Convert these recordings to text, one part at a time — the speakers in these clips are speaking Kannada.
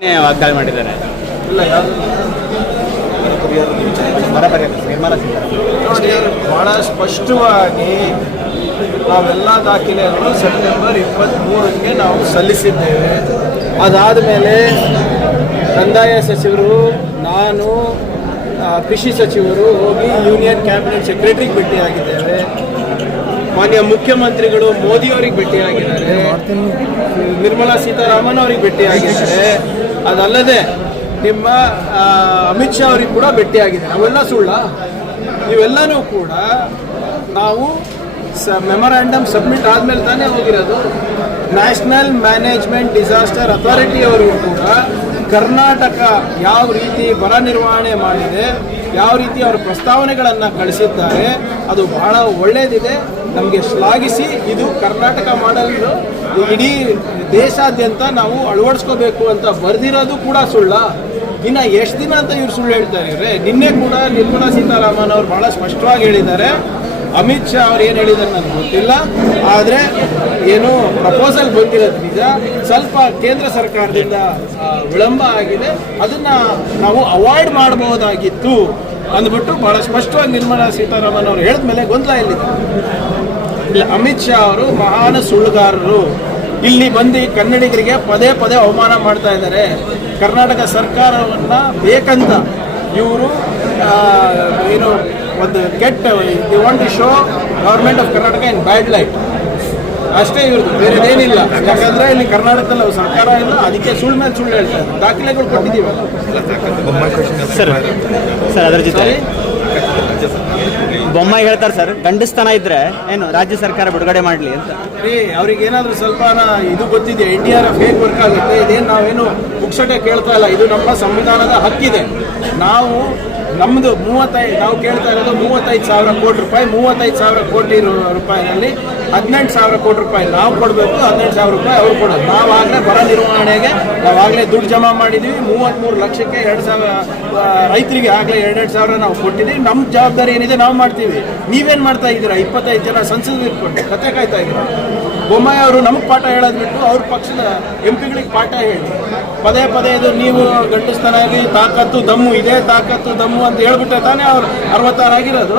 ವಾಗ್ದಾಳಿ ಮಾಡಿದ್ದಾರೆ. ಇಲ್ಲ ಯಾವುದು ಭಾಳ ಸ್ಪಷ್ಟವಾಗಿ ನಾವೆಲ್ಲ ದಾಖಲೆಯನ್ನು ಸೆಪ್ಟೆಂಬರ್ 23ಕ್ಕೆ ನಾವು ಸಲ್ಲಿಸಿದ್ದೇವೆ. ಅದಾದ ಮೇಲೆ ಕಂದಾಯ ಸಚಿವರು, ನಾನು, ಕೃಷಿ ಸಚಿವರು ಹೋಗಿ ಯೂನಿಯನ್ ಕ್ಯಾಬಿನೆಟ್ ಸೆಕ್ರೆಟರಿಗೆ ಭೇಟಿಯಾಗಿದ್ದೇವೆ. ಮಾನ್ಯ ಮುಖ್ಯಮಂತ್ರಿಗಳು ಮೋದಿಯವರಿಗೆ ಭೇಟಿಯಾಗಿದ್ದಾರೆ, ನಿರ್ಮಲಾ ಸೀತಾರಾಮನ್ ಅವರಿಗೆ ಭೇಟಿಯಾಗಿದ್ದಾರೆ. ಅದಲ್ಲದೆ ನಿಮ್ಮ ಅಮಿತ್ ಶಾ ಅವರಿಗೆ ಕೂಡ ಭೇಟಿಯಾಗಿದೆ. ಅವೆಲ್ಲ ಸುಳ್ಳ? ಇವೆಲ್ಲನೂ ಕೂಡ ನಾವು ಮೆಮೊರಾಂಡಮ್ ಸಬ್ಮಿಟ್ ಆದಮೇಲೆ ತಾನೇ ಹೋಗಿರೋದು. ನ್ಯಾಷನಲ್ ಮ್ಯಾನೇಜ್ಮೆಂಟ್ ಡಿಸಾಸ್ಟರ್ ಅಥಾರಿಟಿ ಅವರು ಕೂಡ ಕರ್ನಾಟಕ ಯಾವ ರೀತಿ ಬರ ನಿರ್ವಹಣೆ ಮಾಡಿದೆ, ಯಾವ ರೀತಿ ಅವರು ಪ್ರಸ್ತಾವನೆಗಳನ್ನು ಕಳಿಸಿದ್ದಾರೆ, ಅದು ಬಹಳ ಒಳ್ಳೆಯದಿದೆ. ನಮಗೆ ಶ್ಲಾಘಿಸಿ ಇದು ಕರ್ನಾಟಕ ಮಾಡಲ್ ಇಡೀ ದೇಶಾದ್ಯಂತ ನಾವು ಅಳವಡಿಸ್ಕೋಬೇಕು ಅಂತ ಬರೆದಿರೋದು ಕೂಡ ಸುಳ್ಳ? ಇನ್ನು ಎಷ್ಟು ದಿನ ಅಂತ ಇವ್ರು ಸುಳ್ಳು ಹೇಳ್ತಾ ಇದ್ದಾರೆ? ನಿನ್ನೆ ಕೂಡ ನಿರ್ಮಲಾ ಸೀತಾರಾಮನ್ ಅವರು ಭಾಳ ಸ್ಪಷ್ಟವಾಗಿ ಹೇಳಿದ್ದಾರೆ. ಅಮಿತ್ ಶಾ ಅವ್ರು ಏನು ಹೇಳಿದ್ದಾರೆ ನನಗೆ ಗೊತ್ತಿಲ್ಲ, ಆದರೆ ಏನು ಪ್ರಪೋಸಲ್ ಬಂದಿರೋದು ನಿಜ. ಸ್ವಲ್ಪ ಕೇಂದ್ರ ಸರ್ಕಾರದಿಂದ ವಿಳಂಬ ಆಗಿದೆ, ಅದನ್ನು ನಾವು ಅವಾಯ್ಡ್ ಮಾಡಬಹುದಾಗಿತ್ತು ಅಂದ್ಬಿಟ್ಟು ಭಾಳ ಸ್ಪಷ್ಟವಾಗಿ ನಿರ್ಮಲಾ ಸೀತಾರಾಮನ್ ಅವರು ಹೇಳಿದ ಮೇಲೆ ಗೊಂದಲ ಎಲ್ಲಿದೆ? ಅಮಿತ್ ಶಾ ಅವರು ಮಹಾನ್ ಸುಳ್ಳುಗಾರರು. ಇಲ್ಲಿ ಬಂದು ಕನ್ನಡಿಗರಿಗೆ ಪದೇ ಪದೇ ಅವಮಾನ ಮಾಡ್ತಾ ಇದ್ದಾರೆ. ಕರ್ನಾಟಕ ಸರ್ಕಾರವನ್ನು ಬೇಕಂತ ಇವರು ಏನು ಒಂದು ಕೆಟ್ಟ the want to show government of Karnataka in bad light ಅಷ್ಟೇ ಇವ್ರದ್ದು, ಬೇರೆದೇನಿಲ್ಲ. ಯಾಕಂದರೆ ಇಲ್ಲಿ ಕರ್ನಾಟಕದಲ್ಲಿ ಸರ್ಕಾರ ಇಲ್ಲ, ಅದಕ್ಕೆ ಸುಳ್ಳು ಮೇಲೆ ಸುಳ್ಳು ಹೇಳ್ತಾರೆ. ದಾಖಲೆಗಳು ಕೊಟ್ಟಿದ್ದೀವಲ್ಲ ಸರ್. ಅದರ ಜೊತೆ ಬೊಮ್ಮಾಯಿ ಹೇಳ್ತಾರೆ ಸರ್, ಗಂಡಸ್ತನ ಇದ್ರೆ ಏನು ರಾಜ್ಯ ಸರ್ಕಾರ ಬಿಡುಗಡೆ ಮಾಡಲಿ ಅಂತ. ಅವ್ರಿಗೆ ಏನಾದರೂ ಸ್ವಲ್ಪ ಇದು ಗೊತ್ತಿದೆ, NDRF ಹೇಗೆ ವರ್ಕ್ ಆಗುತ್ತೆ, ಇದೇನು ನಾವೇನು ಪುಕ್ಷಟೆ ಕೇಳ್ತಾ ಇಲ್ಲ. ಇದು ನಮ್ಮ ಸಂವಿಧಾನದ ಹಕ್ಕಿದೆ. ನಾವು ನಮ್ಮದು ನಾವು ಕೇಳ್ತಾ ಇರೋದು 35,000 ಕೋಟಿ ರೂಪಾಯಿ. 35,000 ಕೋಟಿ ರೂಪಾಯಿನಲ್ಲಿ 18,000 ಕೋಟಿ ರೂಪಾಯಿ ನಾವು ಕೊಡಬೇಕು, 18,000 ರೂಪಾಯಿ ಅವ್ರು ಕೊಡೋದು. ನಾವಾಗಲೇ ಬರ ನಿರ್ವಹಣೆಗೆ ನಾವಾಗಲೇ ದುಡ್ಡು ಜಮಾ ಮಾಡಿದ್ದೀವಿ. 33 ಲಕ್ಷಕ್ಕೆ 2,000 ರೈತರಿಗೆ ಆಗಲೇ 2,000 ನಾವು ಕೊಟ್ಟಿದ್ದೀವಿ. ನಮ್ಮ ಜವಾಬ್ದಾರಿ ಏನಿದೆ ನಾವು ಮಾಡ್ತೀವಿ. ನೀವೇನು ಮಾಡ್ತಾ ಇದ್ದೀರಾ? 25 ಜನ ಸಂಸದರು ಇಟ್ಕೊಂಡು ಕತೆ ಕಾಯ್ತಾ ಇದ್ದೀರಾ? ಬೊಮ್ಮಾಯಿ ಅವರು ನಮಗೆ ಪಾಠ ಹೇಳೋದು ಬಿಟ್ಟು ಅವ್ರ ಪಕ್ಷದ MP ಗಳಿಗೆ ಪಾಠ ಹೇಳಿ ಪದೇ ಪದೇ ಇದು ನೀವು ಗಂಡಸ್ತನಾಗಿ ತಾಕತ್ತು ದಮ್ಮು, ಇದೇ ತಾಕತ್ತು ದಮ್ಮು ಅಂತ ಹೇಳ್ಬಿಟ್ಟೆ ತಾನೇ ಅವ್ರು 66 ಆಗಿರೋದು.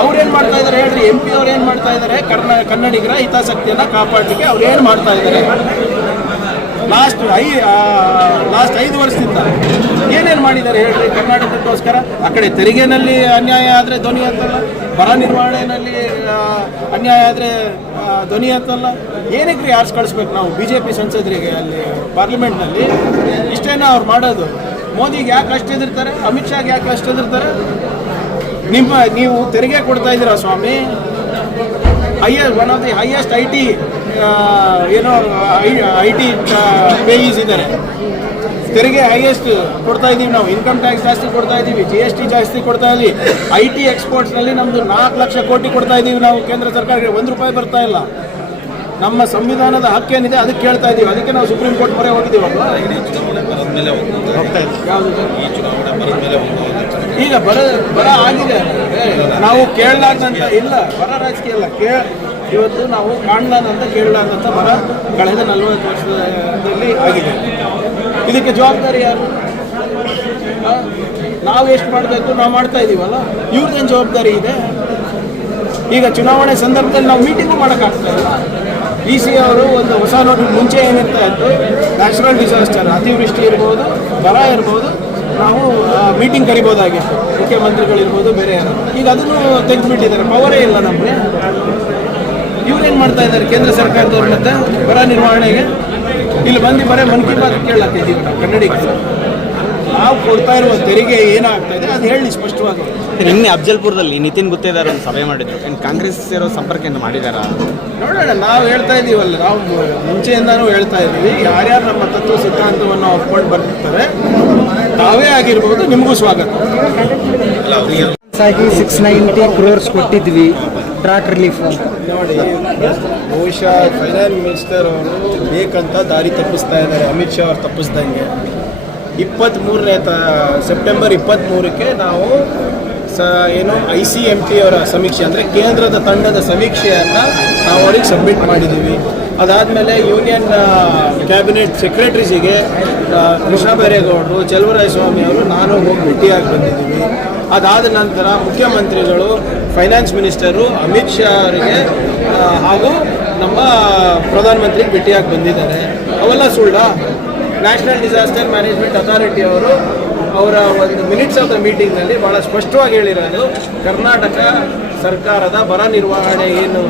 ಅವ್ರೇನು ಮಾಡ್ತಾ ಇದ್ದಾರೆ ಹೇಳ್ರಿ? MP ಅವ್ರು ಏನು ಮಾಡ್ತಾ ಇದ್ದಾರೆ? ಕನ್ನಡಿಗರ ಹಿತಾಸಕ್ತಿಯನ್ನು ಕಾಪಾಡಲಿಕ್ಕೆ ಅವ್ರು ಏನು ಮಾಡ್ತಾ ಇದ್ದಾರೆ? ಲಾಸ್ಟ್ 5 ವರ್ಷದಿಂದ ಏನೇನು ಮಾಡಿದ್ದಾರೆ ಹೇಳ್ರಿ ಕರ್ನಾಟಕಕ್ಕೋಸ್ಕರ? ಆ ಕಡೆ ತೆರಿಗೆನಲ್ಲಿ ಅನ್ಯಾಯ ಆದರೆ ಧ್ವನಿ ಅಂತಲ್ಲ, ಬರ ನಿರ್ವಹಣೆಯಲ್ಲಿ ಅನ್ಯಾಯ ಆದರೆ ಧ್ವನಿ ಅಂತಲ್ಲ. ಏನಕ್ಕೆ ಯಾರು ಕಳಿಸ್ಬೇಕು ನಾವು BJP ಸಂಸದರಿಗೆ ಅಲ್ಲಿ ಪಾರ್ಲಿಮೆಂಟ್ನಲ್ಲಿ? ಇಷ್ಟೇನ ಅವ್ರು ಮಾಡೋದು? ಮೋದಿಗೆ ಯಾಕೆ ಅಷ್ಟು ಎದುರ್ತಾರೆ? ಅಮಿತ್ ಶಾಗೆ ಯಾಕೆ ಅಷ್ಟು ಎದುರ್ತಾರೆ? ನೀವು ತೆರಿಗೆ ಕೊಡ್ತಾ ಇದ್ದೀರಾ ಸ್ವಾಮಿ. One of the highest IT payees ಇದ್ದಾರೆ. ತೆರಿಗೆ ಹೈಯೆಸ್ಟ್ ಕೊಡ್ತಾ ಇದ್ದೀವಿ ನಾವು. ಇನ್ಕಮ್ ಟ್ಯಾಕ್ಸ್ ಜಾಸ್ತಿ ಕೊಡ್ತಾ ಇದ್ದೀವಿ, GST ಜಾಸ್ತಿ ಕೊಡ್ತಾ ಇದ್ದೀವಿ. IT ಎಕ್ಸ್ಪೋರ್ಟ್ಸ್ನಲ್ಲಿ ನಮ್ಮದು 4 ಲಕ್ಷ ಕೋಟಿ ಕೊಡ್ತಾ ಇದ್ದೀವಿ ನಾವು ಕೇಂದ್ರ ಸರ್ಕಾರಕ್ಕೆ. 1 ರೂಪಾಯಿ ಬರ್ತಾ ಇಲ್ಲ. ನಮ್ಮ ಸಂವಿಧಾನದ ಹಕ್ಕೇನಿದೆ ಅದಕ್ಕೆ ಕೇಳ್ತಾ ಇದ್ದೀವಿ. ಅದಕ್ಕೆ ನಾವು ಸುಪ್ರೀಂ ಕೋರ್ಟ್ ಮೊರೆ ಹೋಗಿದ್ದೀವಲ್ಲ. ಈಗ ಬರ ಆಗಿದೆ, ನಾವು ಕೇಳಲಾರ್ದಂತ ಇಲ್ಲ. ಬರ ರಾಜಕೀಯ ಇಲ್ಲ. ಇವತ್ತು ನಾವು ಕಾಣಲಾರ್ದಂತ ಕೇಳಲಾರ್ದಂತ ಬರ ಕಳೆದ 40 ವರ್ಷದಲ್ಲಿ ಆಗಿದೆ. ಇದಕ್ಕೆ ಜವಾಬ್ದಾರಿ ಯಾರು? ನಾವು ಎಷ್ಟು ಮಾಡಬೇಕು ನಾವು ಮಾಡ್ತಾ ಇದ್ದೀವಲ್ಲ, ಇವ್ರದ್ದೇನು ಜವಾಬ್ದಾರಿ ಇದೆ? ಈಗ ಚುನಾವಣೆ ಸಂದರ್ಭದಲ್ಲಿ ನಾವು ಮೀಟಿಂಗು ಮಾಡೋಕ್ಕಾಗ್ತಾ ಇಲ್ಲ. EC ಅವರು ಒಂದು ಹೊಸ ನೋಟ್ ಮುಂಚೆ ಏನಿರ್ತಾ ಇತ್ತು, ನ್ಯಾಚುರಲ್ ಡಿಸಾಸ್ಟರ್, ಅತಿವೃಷ್ಟಿ ಇರ್ಬೋದು, ಬರ ಇರ್ಬೋದು, ನಾವು ಮೀಟಿಂಗ್ ಕರಿಬೋದಾಗಿತ್ತು, ಮುಖ್ಯಮಂತ್ರಿಗಳಿರ್ಬೋದು, ಬೇರೆ ಯಾರು. ಈಗ ಅದನ್ನು ತೆಗೆದುಬಿಟ್ಟಿದ್ದಾರೆ. ಪವರೇ ಇಲ್ಲ ನಮಗೆ. ಇವ್ರೇನು ಮಾಡ್ತಾ ಇದ್ದಾರೆ ಕೇಂದ್ರ ಸರ್ಕಾರದವ್ರ ಮತ್ತೆ ಬರ ನಿರ್ವಹಣೆಗೆ? ಇಲ್ಲಿ ಬಂದು ಬರೀ ಮನ್ ಕಿ ಬಾತ್ ಕೇಳಾಕಿದ್ದೀವಿ ನಾವು ಕನ್ನಡಿಗರು. ನಾವು ಕೊಡ್ತಾ ಇರುವ ತೆರಿಗೆ ಏನಾಗ್ತಾ ಇದೆ ಅದು ಹೇಳಿ ಸ್ಪಷ್ಟವಾಗಿ. ನಿನ್ನೆ ಅಫ್ಜಲ್ಪುರದಲ್ಲಿ ನಿತಿನ್ ಗುತ್ತೇದಾರ್ ಒಂದು ಸಭೆ ಮಾಡಿದ್ರು. ಕಾಂಗ್ರೆಸ್ ಸೇರೋ ಸಂಪರ್ಕ ಮಾಡಿದಾರಾ? ನೋಡೋಣ. ನಾವು ಹೇಳ್ತಾ ಇದ್ದೀವಲ್ಲ, ನಾವು ಮುಂಚೆಯಿಂದನೂ ಹೇಳ್ತಾ ಇದ್ದೀವಿ, ಯಾರ್ಯಾರು ನಮ್ಮ ತತ್ವ ಸಿದ್ಧಾಂತವನ್ನು ಒಪ್ಕೊಂಡು ಬರ್ತಿರ್ತಾರೆ ತಾವೇ ಆಗಿರ್ಬೋದು, ನಿಮಗೂ ಸ್ವಾಗತ. 690 crores ಕೊಟ್ಟಿದ್ವಿ ಡ್ರಾಟ್ ರಿಲೀಫ್. ನೋಡಿ, ಬಹುಶಃ ಫೈನಾನ್ಸ್ ಮಿನಿಸ್ಟರ್ ಅವರು ಬೇಕಂತ ದಾರಿ ತಪ್ಪಿಸ್ತಾ ಇದ್ದಾರೆ, ಅಮಿತ್ ಶಾ ಅವ್ರು ತಪ್ಪಿಸ್ದಂಗೆ. 23ನೇ ಸೆಪ್ಟೆಂಬರ್ 23ಕ್ಕೆ ನಾವು ICMT ಅವರ ಸಮೀಕ್ಷೆ ಅಂದರೆ ಕೇಂದ್ರದ ತಂಡದ ಸಮೀಕ್ಷೆಯನ್ನು ನಾವು ಅವ್ರಿಗೆ ಸಬ್ಮಿಟ್ ಮಾಡಿದ್ದೀವಿ. ಅದಾದಮೇಲೆ ಯೂನಿಯನ್ ಕ್ಯಾಬಿನೆಟ್ ಸೆಕ್ರೆಟರೀಸಿಗೆ ಕೃಷ್ಣ ಬೈರೇಗೌಡರು, ಚಲುವರಾಯಸ್ವಾಮಿ ಅವರು ನಾನು ಹೋಗಿ ಭೇಟಿಯಾಗಿ ಬಂದಿದ್ದೀವಿ. ಅದಾದ ನಂತರ ಮುಖ್ಯಮಂತ್ರಿಗಳು, ಫೈನಾನ್ಸ್ ಮಿನಿಸ್ಟರು ಅಮಿತ್ ಶಾ ಅವರಿಗೆ ಹಾಗೂ ನಮ್ಮ ಪ್ರಧಾನಮಂತ್ರಿಗೆ ಭೇಟಿಯಾಗಿ ಬಂದಿದ್ದಾರೆ. ಅವೆಲ್ಲ ಸುಳ್ಳ? ನ್ಯಾಷನಲ್ ಡಿಸಾಸ್ಟರ್ ಮ್ಯಾನೇಜ್ಮೆಂಟ್ ಅಥಾರಿಟಿ ಅವರು ಅವರ ಒಂದು ಮಿನಿಟ್ಸ್ ಆಫ್ ದ ಮೀಟಿಂಗ್ನಲ್ಲಿ ಭಾಳ ಸ್ಪಷ್ಟವಾಗಿ ಹೇಳಿರೋದು, ಕರ್ನಾಟಕ ಸರ್ಕಾರದ ಬರ ನಿರ್ವಹಣೆ ಏನು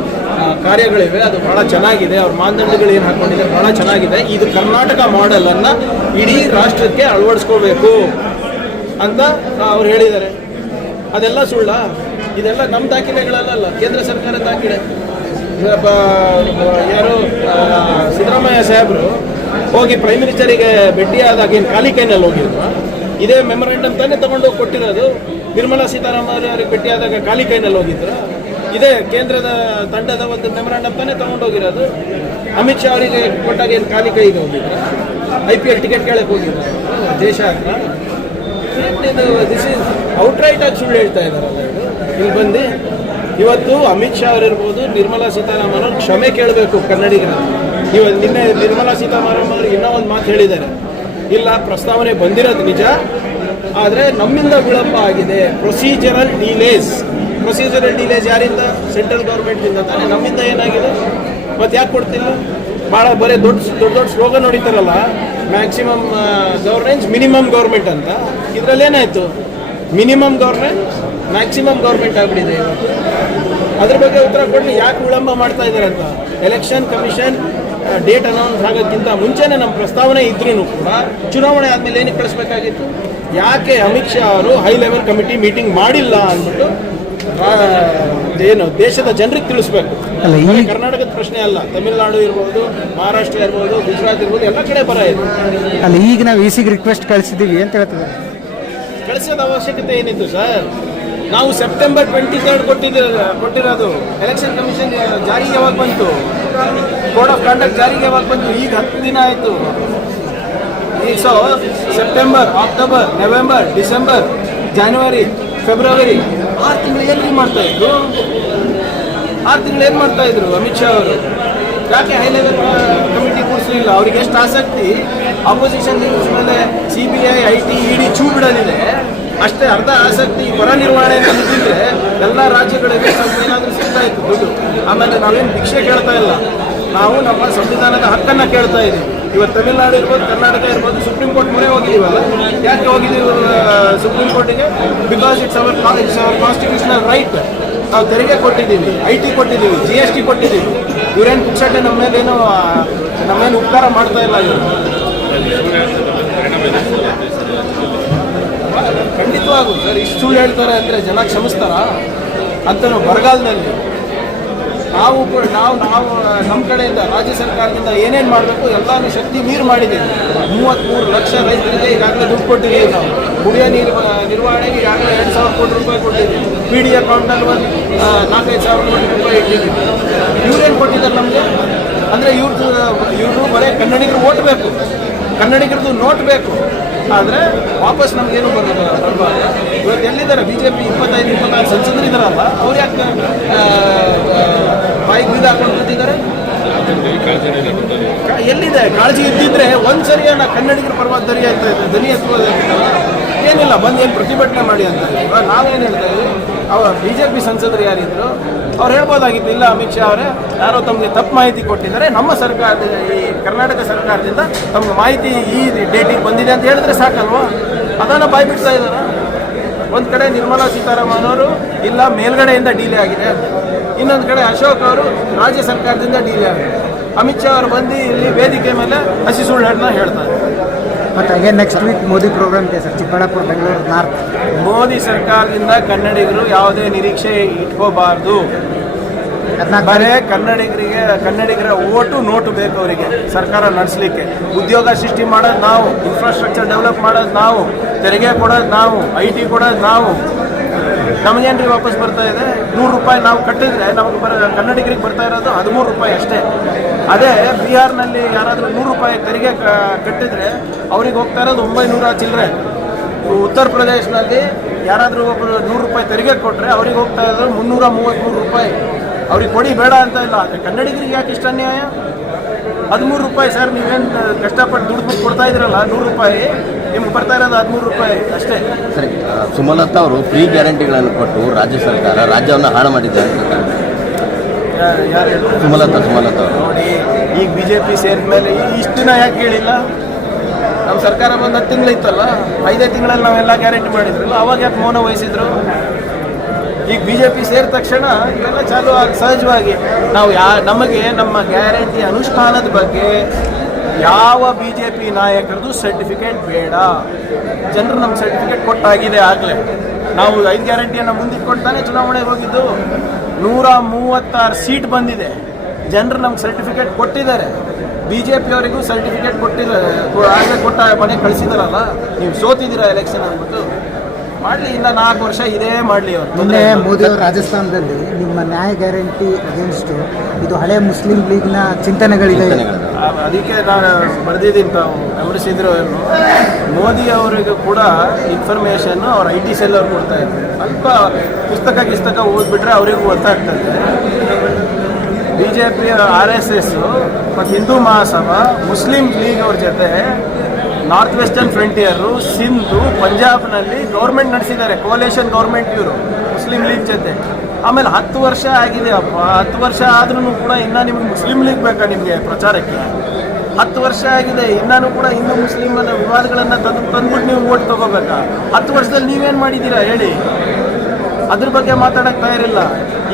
ಕಾರ್ಯಗಳಿವೆ ಅದು ಭಾಳ ಚೆನ್ನಾಗಿದೆ, ಅವ್ರ ಮಾನದಂಡಗಳು ಏನು ಹಾಕ್ಕೊಂಡಿದ್ದಾರೆ ಭಾಳ ಚೆನ್ನಾಗಿದೆ, ಇದು ಕರ್ನಾಟಕ ಮಾಡೆಲನ್ನು ಇಡೀ ರಾಷ್ಟ್ರಕ್ಕೆ ಅಳವಡಿಸ್ಕೋಬೇಕು ಅಂತ ಅವ್ರು ಹೇಳಿದ್ದಾರೆ. ಅದೆಲ್ಲ ಸುಳ್ಳ? ಇದೆಲ್ಲ ನಮ್ಮ ದಾಖಲೆಗಳಲ್ಲ, ಕೇಂದ್ರ ಸರ್ಕಾರದ ದಾಖಲೆ. ಯಾರು ಸಿದ್ದರಾಮಯ್ಯ ಸಾಹೇಬರು ಹೋಗಿ ಪ್ರೈಮ್ ಮಿನಿಸ್ಟರಿಗೆ ಭೇಟಿಯಾದಾಗ ಏನು ಖಾಲಿ ಕೈನಲ್ಲಿ ಹೋಗಿದ್ರು? ಇದೇ ಮೆಮೊರಾಂಡಮ್ ತಾನೇ ತಗೊಂಡೋಗಿ ಕೊಟ್ಟಿರೋದು. ನಿರ್ಮಲಾ ಸೀತಾರಾಮನ್ ಅವರಿಗೆ ಭೇಟಿಯಾದಾಗ ಖಾಲಿ ಕೈನಲ್ಲಿ ಹೋಗಿದ್ರು. ಇದೇ ಕೇಂದ್ರದ ತಂಡದ ಒಂದು ಮೆಮೊರಾಂಡಮ್ ತಾನೇ ತಗೊಂಡೋಗಿರೋದು. ಅಮಿತ್ ಶಾ ಅವರಿಗೆ ಕೊಟ್ಟಾಗ ಏನು ಖಾಲಿ ಕೈಗೆ ಹೋಗಿದ್ರು? IPL ಟಿಕೆಟ್ ಕೇಳಕ್ಕೆ ಹೋಗಿದ್ರು ದೇಶ ಹತ್ರ. ದಿಸ್ ಇಸ್ ಔಟ್ರೈಟ್ ಆಗಿ ಸುಳ್ಳು ಹೇಳ್ತಾ ಇದ್ದಾರಲ್ಲ ಇಲ್ಲಿ ಬಂದು. ಇವತ್ತು ಅಮಿತ್ ಶಾ ಅವರಿರ್ಬೋದು, ನಿರ್ಮಲಾ ಸೀತಾರಾಮನ್ ಅವರು ಕ್ಷಮೆ ಕೇಳಬೇಕು ಕನ್ನಡಿಗರ. ನೀವು ನಿನ್ನೆ ನಿರ್ಮಲಾ ಸೀತಾರಾಮನ್ ಅವರು ಇನ್ನೂ ಒಂದು ಮಾತು ಹೇಳಿದ್ದಾರೆ, ಇಲ್ಲ ಪ್ರಸ್ತಾವನೆ ಬಂದಿರೋದು ನಿಜ, ಆದರೆ ನಮ್ಮಿಂದ ವಿಳಂಬ ಆಗಿದೆ. ಪ್ರೊಸೀಜರಲ್ ಡಿಲೇಸ್ ಯಾರಿಂದ? ಸೆಂಟ್ರಲ್ ಗೌರ್ಮೆಂಟಿಂದ ತಾನೆ. ನಮ್ಮಿಂದ ಏನಾಗಿದೆ? ಮತ್ತು ಯಾಕೆ ಕೊಡ್ತಿಲ್ಲ? ಭಾಳ ಬರೀ ದೊಡ್ಡ ಸ್ಲೋಗನ್ ಹೊಡಿತಾರಲ್ಲ, ಮ್ಯಾಕ್ಸಿಮಮ್ ಗವರ್ನೆನ್ಸ್ ಮಿನಿಮಮ್ ಗೌರ್ಮೆಂಟ್ ಅಂತ. ಇದರಲ್ಲಿ ಏನಾಯಿತು? ಮಿನಿಮಮ್ ಗೌರ್ಮೆಂಟ್ ಮ್ಯಾಕ್ಸಿಮಮ್ ಗೌರ್ಮೆಂಟ್ ಆಗಿಬಿಟ್ಟಿದೆ ಇವತ್ತು. ಅದ್ರ ಬಗ್ಗೆ ಉತ್ತರ ಕೊಟ್ಟು ಯಾಕೆ ವಿಳಂಬ ಮಾಡ್ತಾ ಇದ್ದಾರೆ ಅಂತ. ಎಲೆಕ್ಷನ್ ಕಮಿಷನ್ ಡೇಟ್ ಅನೌನ್ಸ್ ಆಗೋಕ್ಕಿಂತ ಮುಂಚೆನೇ ನಮ್ಮ ಪ್ರಸ್ತಾವನೆ ಇದ್ರೂ ಕೂಡ ಚುನಾವಣೆ ಆದಮೇಲೆ ಏನಕ್ಕೆ ಕಳಿಸ್ಬೇಕಾಗಿತ್ತು? ಯಾಕೆ ಅಮಿತ್ ಶಾ ಅವರು ಹೈ ಲೆವೆಲ್ ಕಮಿಟಿ ಮೀಟಿಂಗ್ ಮಾಡಿಲ್ಲ ಅಂದ್ಬಿಟ್ಟು ಏನು ದೇಶದ ಜನರಿಗೆ ತಿಳಿಸ್ಬೇಕು. ಕರ್ನಾಟಕದ ಪ್ರಶ್ನೆ ಅಲ್ಲ, ತಮಿಳುನಾಡು ಇರ್ಬೋದು, ಮಹಾರಾಷ್ಟ್ರ ಇರ್ಬೋದು, ಗುಜರಾತ್ ಇರ್ಬೋದು, ಎಲ್ಲ ಕಡೆ ಬರ ಇದೆ. ಅಲ್ಲ ಈಗ ನಾವು ECಗೆ ರಿಕ್ವೆಸ್ಟ್ ಕಳಿಸಿದ್ದೀವಿ ಅಂತ ಹೇಳ್ತಿದ್ದಾರೆ. ಕಳಿಸೋದ ಅವಶ್ಯಕತೆ ಏನಿತ್ತು ಸರ್? ನಾವು ಸೆಪ್ಟೆಂಬರ್ 23 ಕೊಟ್ಟಿರೋದು. ಎಲೆಕ್ಷನ್ ಕಮಿಷನ್ ಜಾರಿಗೆ ಯಾವಾಗ ಬಂತು? ಕೋಡ್ ಆಫ್ ಕಾಂಡಕ್ಟ್ ಜಾರಿಗೆ ಯಾವಾಗ ಬಂತು? ಈಗ 10 ದಿನ ಆಯಿತು. ಈಗ ಸೆಪ್ಟೆಂಬರ್, ಅಕ್ಟೋಬರ್, ನವೆಂಬರ್, ಡಿಸೆಂಬರ್, ಜನವರಿ, ಫೆಬ್ರವರಿ 6 ತಿಂಗಳು ಏನು ಮಾಡ್ತಾ ಇದ್ರು? 6 ತಿಂಗಳು ಏನು ಮಾಡ್ತಾ ಇದ್ರು ಅಮಿತ್ ಶಾ ಅವರು? ಯಾಕೆ ಹೈ ಲೆವೆಲ್ ಕಮಿಟಿ ಕೂರಿಸಲಿಲ್ಲ? ಅವ್ರಿಗೆ ಎಷ್ಟು ಆಸಕ್ತಿ ಆಪೋಸಿಷನ್ ಲೀಡರ್ಸ್ ಮೇಲೆ CBI, IT, ED ಚೂ ಬಿಡೋದಿದೆ, ಅಷ್ಟೇ ಅರ್ಧ ಆಸಕ್ತಿ ಬರ ನಿರ್ವಹಣೆಯನ್ನು ನಿಂತಿದ್ರೆ ಎಲ್ಲ ರಾಜ್ಯಗಳಿಗೆ ಸ್ವಲ್ಪ ಏನಾದರೂ ಸಿಗ್ತಾ ಇತ್ತು ದುಡ್ಡು. ಆಮೇಲೆ ನಾವೇನು ಭಿಕ್ಷೆ ಕೇಳ್ತಾ ಇಲ್ಲ, ನಾವು ನಮ್ಮ ಸಂವಿಧಾನದ ಹಕ್ಕನ್ನು ಕೇಳ್ತಾ ಇದ್ದೀವಿ. ಇವತ್ತು ತಮಿಳುನಾಡು ಇರ್ಬೋದು, ಕರ್ನಾಟಕ ಇರ್ಬೋದು, ಸುಪ್ರೀಂ ಕೋರ್ಟ್ ಮೊರೆ ಹೋಗಿದ್ದೀವಲ್ಲ. ಯಾಕೆ ಹೋಗಿದ್ದೀವಿ ಸುಪ್ರೀಂ ಕೋರ್ಟಿಗೆ? Because it's hour constitutional right. ನಾವು ತೆರಿಗೆ ಕೊಟ್ಟಿದ್ದೀವಿ, IT ಕೊಟ್ಟಿದ್ದೀವಿ, GST ಕೊಟ್ಟಿದ್ದೀವಿ. ಇವರೇನು ಪುಕ್ಷಟೆ ನಮ್ಮೇಲೇನು ಉಪಕಾರ ಮಾಡ್ತಾ ಇಲ್ಲ. ಇವರು ಖಂಡಿತವಾಗೂ ಸರ್ ಇಷ್ಟು ಸುಳ್ಳು ಹೇಳ್ತಾರೆ ಅಂದರೆ ಜನ ಕ್ಷಮಿಸ್ತಾರ ಅಂತ. ಬರಗಾಲದಲ್ಲಿ ನಾವು ನಮ್ಮ ಕಡೆಯಿಂದ ರಾಜ್ಯ ಸರ್ಕಾರದಿಂದ ಏನೇನು ಮಾಡಬೇಕು ಎಲ್ಲಾನು ಶಕ್ತಿ ಮೀರು ಮಾಡಿದ್ದೀವಿ. 33 ಲಕ್ಷ ರೈತರಿಗೆ ಈಗಾಗಲೇ ದುಡ್ಡು ಕೊಟ್ಟಿದ್ದೀವಿ. ನಾವು ಕುಡಿಯೋ ನೀರು ನಿರ್ವಹಣೆಗೆ ಈಗಾಗಲೇ 2,000 ಕೋಟಿ ರೂಪಾಯಿ ಕೊಟ್ಟಿದ್ದೀವಿ. PD ಅಕೌಂಟಲ್ಲಿ ಒಂದು 4-5 ಸಾವಿರ ಕೋಟಿ ರೂಪಾಯಿ ಇಟ್ಟಿದ್ದೀವಿ. ಇವ್ರೇನು ಕೊಟ್ಟಿದ್ದಾರೆ ನಮಗೆ ಅಂದರೆ ಇವರು ಬರೀ ಕನ್ನಡಿಗರು ಓಟ್ ಬೇಕು, ಕನ್ನಡಿಗರದ್ದು ನೋಟ್ ಬೇಕು, ಆದರೆ ವಾಪಸ್ ನಮಗೇನು ಬರಬಾರ್ದು. ಇವತ್ತು ಎಲ್ಲಿದ್ದಾರೆ BJP 25-26 ಸಂಸದರಿದ್ದಾರಲ್ಲ, ಅವ್ರು ಯಾಕೆ ಬಾಯಿಗೆ ಬೀದ ಹಾಕೊಂಡು ಕೂತಿದ್ದಾರೆ? ಎಲ್ಲಿದೆ ಕಾಳಜಿ? ಇದ್ದಿದ್ರೆ ಒಂದು ಸರಿಯ ಕನ್ನಡಿಗರ ಪರವಾಗಿ ಧ್ವನಿ ಏನಿಲ್ಲ, ಬಂದು ಏನು ಪ್ರತಿಭಟನೆ ಮಾಡಿ ಅಂತ. ನಾವೇನು ಹೇಳ್ತಾ ಇದ್ವಿ, BJP ಸಂಸದರು ಯಾರಿದ್ರು ಅವ್ರು ಹೇಳ್ಬೋದಾಗಿತ್ತು, ಇಲ್ಲ ಅಮಿತ್ ಶಾ ಅವರೇ ಯಾರೋ ತಮಗೆ ತಪ್ಪು ಮಾಹಿತಿ ಕೊಟ್ಟಿದ್ದಾರೆ, ನಮ್ಮ ಸರ್ಕಾರದ ಈ ಕರ್ನಾಟಕ ಸರ್ಕಾರದಿಂದ ತಮ್ಮ ಮಾಹಿತಿ ಈ ಡೇಟಿಗೆ ಬಂದಿದೆ ಅಂತ ಹೇಳಿದ್ರೆ ಸಾಕಲ್ವಾ? ಅದನ್ನು ಬಾಯ್ಬಿಡ್ತಾ ಇದ್ದಾರೆ. ಒಂದು ಕಡೆ ನಿರ್ಮಲಾ ಸೀತಾರಾಮನ್ ಅವರು ಇಲ್ಲ ಮೇಲ್ಗಡೆಯಿಂದ ಡೀಲೇ ಆಗಿದೆ, ಇನ್ನೊಂದು ಕಡೆ ಅಶೋಕ್ ಅವರು ರಾಜ್ಯ ಸರ್ಕಾರದಿಂದ ಡೀಲೇ ಆಗಿದೆ. ಅಮಿತ್ ಶಾ ಅವರು ಬಂದು ಇಲ್ಲಿ ವೇದಿಕೆ ಮೇಲೆ ಹಸಿ ಸುಳ್ಳನ್ನ ಹೇಳ್ತಾರೆ. ಮತ್ತು ಹಾಗೆ ನೆಕ್ಸ್ಟ್ ವೀಕ್ ಮೋದಿ ಪ್ರೋಗ್ರಾಮ್ ಇದೆ ಸರ್, ಚಿಕ್ಕಬಳ್ಳಾಪುರ, ಬೆಂಗಳೂರು ನಾರ್ತ್. ಮೋದಿ ಸರ್ಕಾರದಿಂದ ಕನ್ನಡಿಗರು ಯಾವುದೇ ನಿರೀಕ್ಷೆ ಇಟ್ಕೋಬಾರ್ದು. ಬರೇ ಕನ್ನಡಿಗರ ಓಟು ನೋಟು ಬೇಕು ಅವರಿಗೆ ಸರ್ಕಾರ ನಡೆಸಲಿಕ್ಕೆ. ಉದ್ಯೋಗ ಸೃಷ್ಟಿ ಮಾಡೋದು ನಾವು, ಇನ್ಫ್ರಾಸ್ಟ್ರಕ್ಚರ್ ಡೆವಲಪ್ ಮಾಡೋದು ನಾವು, ತೆರಿಗೆ ಕೊಡೋದು ನಾವು, IT ಕೊಡೋದು ನಾವು. ನಮಗೇನ್ರಿ ವಾಪಸ್ ಬರ್ತಾ ಇದೆ? 100 ರೂಪಾಯಿ ನಾವು ಕಟ್ಟಿದ್ರೆ ನಮಗೆ ಕನ್ನಡಿಗರಿಗೆ ಬರ್ತಾ ಇರೋದು 13 ರೂಪಾಯಿ ಅಷ್ಟೇ. ಅದೇ ಬಿಹಾರ್ನಲ್ಲಿ ಯಾರಾದರೂ 100 ರೂಪಾಯಿ ತೆರಿಗೆ ಕಟ್ಟಿದ್ರೆ ಅವ್ರಿಗೆ ಹೋಗ್ತಾ ಇರೋದು 900 ಚಿಲ್ಲರೆ. ಉತ್ತರ ಪ್ರದೇಶನಲ್ಲಿ ಯಾರಾದರೂ ಒಬ್ಬರು 100 ರೂಪಾಯಿ ತೆರಿಗೆ ಕೊಟ್ಟರೆ ಅವ್ರಿಗೆ ಹೋಗ್ತಾ ಇರೋದು 333 ರೂಪಾಯಿ. ಅವ್ರಿಗೆ ಕೊಡಿ ಬೇಡ ಅಂತ ಇಲ್ಲ, ಆದರೆ ಕನ್ನಡಿಗರಿಗೆ ಯಾಕೆ ಇಷ್ಟ ಅನ್ಯಾಯ? 13 ರೂಪಾಯಿ ಸರ್. ನೀವೇನು ಕಷ್ಟಪಟ್ಟು ದುಡ್ಡು ಕೊಡ್ತಾ ಇದ್ರಲ್ಲ 100 ರೂಪಾಯಿ, ನಿಮ್ಗೆ ಬರ್ತಾ ಇರೋದು 13 ರೂಪಾಯಿ ಅಷ್ಟೇ. ಸರಿ, ಸುಮಲತಾ ಅವರು ಫ್ರೀ ಗ್ಯಾರಂಟಿಗಳನ್ನು ಕೊಟ್ಟು ರಾಜ್ಯ ಸರ್ಕಾರ ರಾಜ್ಯವನ್ನು ಹಾಳು ಮಾಡಿದೆ ಅಂತ ಯಾರು ಹೇಳ್ತಾರೆ? ಸುಮಲತಾ ಅವರು. ನೋಡಿ, ಈಗ BJP ಸೇರಿದ ಮೇಲೆ ಇಷ್ಟು ದಿನ ಯಾಕೆ ಹೇಳಿಲ್ಲ? ನಮ್ಮ ಸರ್ಕಾರ ಬಂದು 10 ತಿಂಗಳು ಇತ್ತಲ್ಲ, 5 ತಿಂಗಳಲ್ಲಿ ನಾವೆಲ್ಲ ಗ್ಯಾರಂಟಿ ಮಾಡಿದ್ರಲ್ಲ, ಅವಾಗ ಯಾಕೆ ಮೌನ ವಹಿಸಿದ್ರು? ಈಗ BJP ಸೇರಿದ ತಕ್ಷಣ ಇವೆಲ್ಲ ಚಾಲು ಆಗಿ ಸಹಜವಾಗಿ ನಾವು ನಮಗೆ ನಮ್ಮ ಗ್ಯಾರಂಟಿ ಅನುಷ್ಠಾನದ ಬಗ್ಗೆ ಯಾವ BJP ನಾಯಕರದು ಸರ್ಟಿಫಿಕೇಟ್ ಬೇಡ. ಜನರು ನಮ್ಮ ಸರ್ಟಿಫಿಕೇಟ್ ಕೊಟ್ಟಾಗಿದೆ ಆಗಲೇ. ನಾವು 5 ಗ್ಯಾರಂಟಿಯನ್ನು ಮುಂದಿಟ್ಟು ಕೊಡ್ತಾನೆ ಚುನಾವಣೆಗೆ ಹೋಗಿದ್ದು. 136 ಸೀಟ್ ಬಂದಿದೆ. ಜನರು ನಮ್ಗೆ ಸರ್ಟಿಫಿಕೇಟ್ ಕೊಟ್ಟಿದ್ದಾರೆ. BJP ಅವರಿಗೂ ಸರ್ಟಿಫಿಕೇಟ್ ಕೊಟ್ಟಿದ್ದಾರೆ, ಆಗಲೇ ಕೊಟ್ಟ ಮನೆಗೆ ಕಳಿಸಿದಾರಲ್ಲ. ನೀವು ಸೋತಿದ್ದೀರಾ ಎಲೆಕ್ಷನ್ ಅಂದ್ಬಿಟ್ಟು ಮಾಡಲಿ, ಇನ್ನ 4 ವರ್ಷ ಇದೇ ಮಾಡಲಿ ಅವರು. ಮೊನ್ನೆ ಮೋದಿ ಅವರು ರಾಜಸ್ಥಾನದಲ್ಲಿ ನಿಮ್ಮ ನ್ಯಾಯ ಗ್ಯಾರಂಟಿ ಅಗೇನ್ಸ್ಟ್ ಇದು ಹಳೆ ಮುಸ್ಲಿಂ ಲೀಗ್ನ ಚಿಂತನೆಗಳಿದೆ. ಅದಕ್ಕೆ ನಾನು ಬರೆದಿದ್ದೀನಿ, ತಾವು ಗಮನಿಸಿದ್ರು. ಮೋದಿ ಅವರಿಗೂ ಕೂಡ ಇನ್ಫಾರ್ಮೇಷನ್ ಅವ್ರ IT ಸೆಲ್ ಅವ್ರು ಕೊಡ್ತಾ ಇದ್ದಾರೆ. ಸ್ವಲ್ಪ ಪುಸ್ತಕ ಓದ್ಬಿಟ್ರೆ ಅವರಿಗೂ ಗೊತ್ತಾಗ್ತದೆ. BJP RSS ಮತ್ತು ಹಿಂದೂ ಮಹಾಸಭಾ ಮುಸ್ಲಿಂ ಲೀಗ್ ಅವ್ರ ಜೊತೆ ನಾರ್ತ್ ವೆಸ್ಟರ್ನ್ ಫ್ರಂಟಿಯರು, ಸಿಂಧು, ಪಂಜಾಬ್ನಲ್ಲಿ ಗೌರ್ಮೆಂಟ್ ನಡೆಸಿದ್ದಾರೆ. ಕೋಲೇಷನ್ ಗೌರ್ಮೆಂಟ್ ಇವರು ಮುಸ್ಲಿಂ ಲೀಗ್ ಜೊತೆ. ಆಮೇಲೆ 10 ವರ್ಷ ಆಗಿದೆ ಅಪ್ಪ. 10 ವರ್ಷ ಆದ್ರೂ ಕೂಡ ಇನ್ನೂ ನಿಮ್ಗೆ ಮುಸ್ಲಿಂ ಲೀಗ್ ಬೇಕಾ ನಿಮಗೆ ಪ್ರಚಾರಕ್ಕೆ? 10 ವರ್ಷ ಆಗಿದೆ, ಇನ್ನೂ ಕೂಡ ಹಿಂದೂ ಮುಸ್ಲಿಂ ವಿವಾದಗಳನ್ನು ತಂದ್ಬಿಟ್ಟು ನೀವು ಓಟ್ ತಗೋಬೇಕಾ? 10 ವರ್ಷದಲ್ಲಿ ನೀವೇನು ಮಾಡಿದ್ದೀರಾ ಹೇಳಿ? ಅದ್ರ ಬಗ್ಗೆ ಮಾತಾಡೋಕ್ಕೆ ತಯಾರಿಲ್ಲ.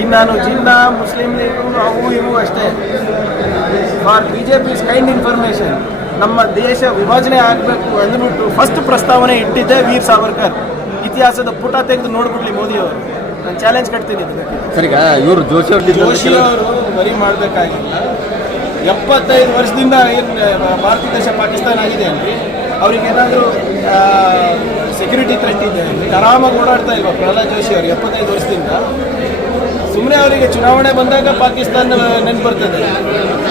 ಇನ್ನು ಜಿನ್ನಾ, ಮುಸ್ಲಿಂ ಲೀಗು, ಅವು ಇವು ಅಷ್ಟೇ. ಫಾರ್ BJP ಕೈಂಡ್ ಇನ್ಫಾರ್ಮೇಷನ್, ನಮ್ಮ ದೇಶ ವಿಭಜನೆ ಆಗಬೇಕು ಅಂದ್ಬಿಟ್ಟು ಫಸ್ಟ್ ಪ್ರಸ್ತಾವನೆ ಇಟ್ಟಿದ್ದೆ ವೀರ್ ಸಾವರ್ಕರ್. ಇತಿಹಾಸದ ಪುಟ ತೆಗೆದು ನೋಡ್ಬಿಡ್ಲಿ ಮೋದಿ ಅವರು. ನಾನು ಚಾಲೆಂಜ್ ಕಟ್ತೀನಿ ಇದಕ್ಕೆ. ಸರಿ, ಇವರು ಜೋಶಿ ಅವರು ಬರೀ ಮಾಡಬೇಕಾಗಿಲ್ಲ. 75 ವರ್ಷದಿಂದ ಏನು ಭಾರತ ದೇಶ ಪಾಕಿಸ್ತಾನ ಆಗಿದೆ ಅಂದರೆ ಅವ್ರಿಗೇನಾದರೂ ಸೆಕ್ಯೂರಿಟಿ ಥ್ರೆಟ್ ಇದೆ ಅಂದರೆ ಆರಾಮಾಗಿ ಓಡಾಡ್ತಾ ಇಲ್ವಾ ಪ್ರಹ್ಲಾದ್ ಜೋಶಿ ಅವರು 75 ವರ್ಷದಿಂದ? ಸುಮ್ಮನೆ ಅವರಿಗೆ ಚುನಾವಣೆ ಬಂದಾಗ ಪಾಕಿಸ್ತಾನ ನೆನಪು ಬರ್ತದೆ.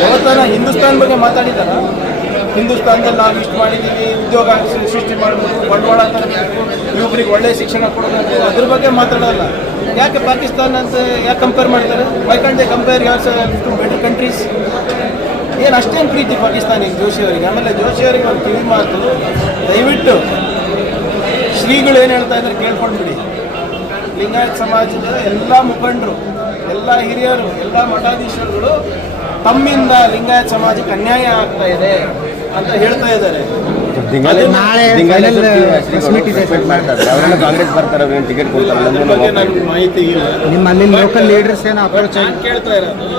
ಯಾವತ್ತಾನ ಹಿಂದೂಸ್ತಾನ್ ಬಗ್ಗೆ ಮಾತಾಡಿದಾರ? ಹಿಂದೂಸ್ತಾನದಲ್ಲಿ ನಾವು ಇಷ್ಟು ಮಾಡಿದ್ದೀವಿ, ಉದ್ಯೋಗ ಸೃಷ್ಟಿ ಮಾಡಬೇಕು, ಬಂಡವಾಳ ತರಬೇಕು, ಯುವಕರಿಗೆ ಒಳ್ಳೆಯ ಶಿಕ್ಷಣ ಕೊಡಬೇಕು, ಅದ್ರ ಬಗ್ಗೆ ಮಾತಾಡೋಲ್ಲ. ಯಾಕೆ ಪಾಕಿಸ್ತಾನ ಅಂತ ಯಾಕೆ ಕಂಪೇರ್ ಮಾಡ್ತಾರೆ? Why can't they compare to better countries? ಏನು ಅಷ್ಟೇನು ಪ್ರೀತಿ ಪಾಕಿಸ್ತಾನಿಗೆ ಜೋಶಿ ಅವರಿಗೆ? ಆಮೇಲೆ ಜೋಶಿ ಅವರಿಗೆ ಒಂದು ಕಿವಿ ಮಾತು, ದಯವಿಟ್ಟು ಶ್ರೀಗಳು ಏನು ಹೇಳ್ತಾ ಇದ್ದಾರೆ ಕೇಳ್ಕೊಂಡ್ಬಿಡಿ. ಲಿಂಗಾಯತ್ ಸಮಾಜದ ಎಲ್ಲ ಮುಖಂಡರು, ಎಲ್ಲ ಹಿರಿಯರು, ಎಲ್ಲ ಮಠಾಧೀಶರುಗಳು ತಮ್ಮಿಂದ ಲಿಂಗಾಯತ್ ಸಮಾಜಕ್ಕೆ ಅನ್ಯಾಯ ಆಗ್ತಾ ಇದೆ ಅಂತ ಹೇಳ್ತಾ ಇದ್ದಾರೆ. ಕಾಂಗ್ರೆಸ್ ಬರ್ತಾರೆ, ಟಿಕೆಟ್ ಕೊಡ್ತಾರೆ, ನನಗೆ ಮಾಹಿತಿ ಇಲ್ಲ. ನಿಮ್ಮಲ್ಲಿ ಲೋಕಲ್ ಲೀಡರ್ಸ್ ಏನು ಅಪ್ರೋಚ್ ನಾನು ಕೇಳ್ತಾ ಇರೋದು,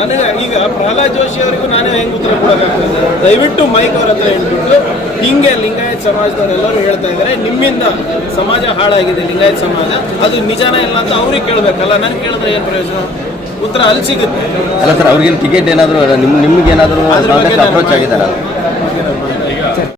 ನನಗೆ ಈಗ ಪ್ರಹ್ಲಾದ್ ಜೋಶಿ ಅವರಿಗೂ ನಾನೇ ಹೆಂಗೆ ಉತ್ತರ ಕೊಡೋಕ್ಕಾಗ್ತದೆ? ದಯವಿಟ್ಟು ಮೈಕ್ ಅವ್ರ ಹತ್ರ ಹೇಳ್ಬಿಟ್ಟು ಹಿಂಗೆ ಲಿಂಗಾಯತ್ ಸಮಾಜದವರೆಲ್ಲರೂ ಹೇಳ್ತಾ ಇದ್ದಾರೆ, ನಿಮ್ಮಿಂದ ಸಮಾಜ ಹಾಳಾಗಿದೆ, ಲಿಂಗಾಯತ್ ಸಮಾಜ, ಅದು ನಿಜಾನ ಇಲ್ಲ ಅಂತ ಅವ್ರಿಗೆ ಕೇಳಬೇಕಲ್ಲ. ನನಗೆ ಕೇಳಿದ್ರೆ ಏನು ಪ್ರಯೋಜನ? ಉತ್ತರ ಅಲ್ಲಿ ಸಿಗುತ್ತೆ. ಅಲ್ಲ ಸರ್, ಅವ್ರಿಗೆ ಟಿಕೆಟ್ ಏನಾದರೂ ನಿಮ್ಗೆ ಏನಾದರೂ ಅಪ್ರೋಚ್ ಆಗಿದ್ದಾರೆ?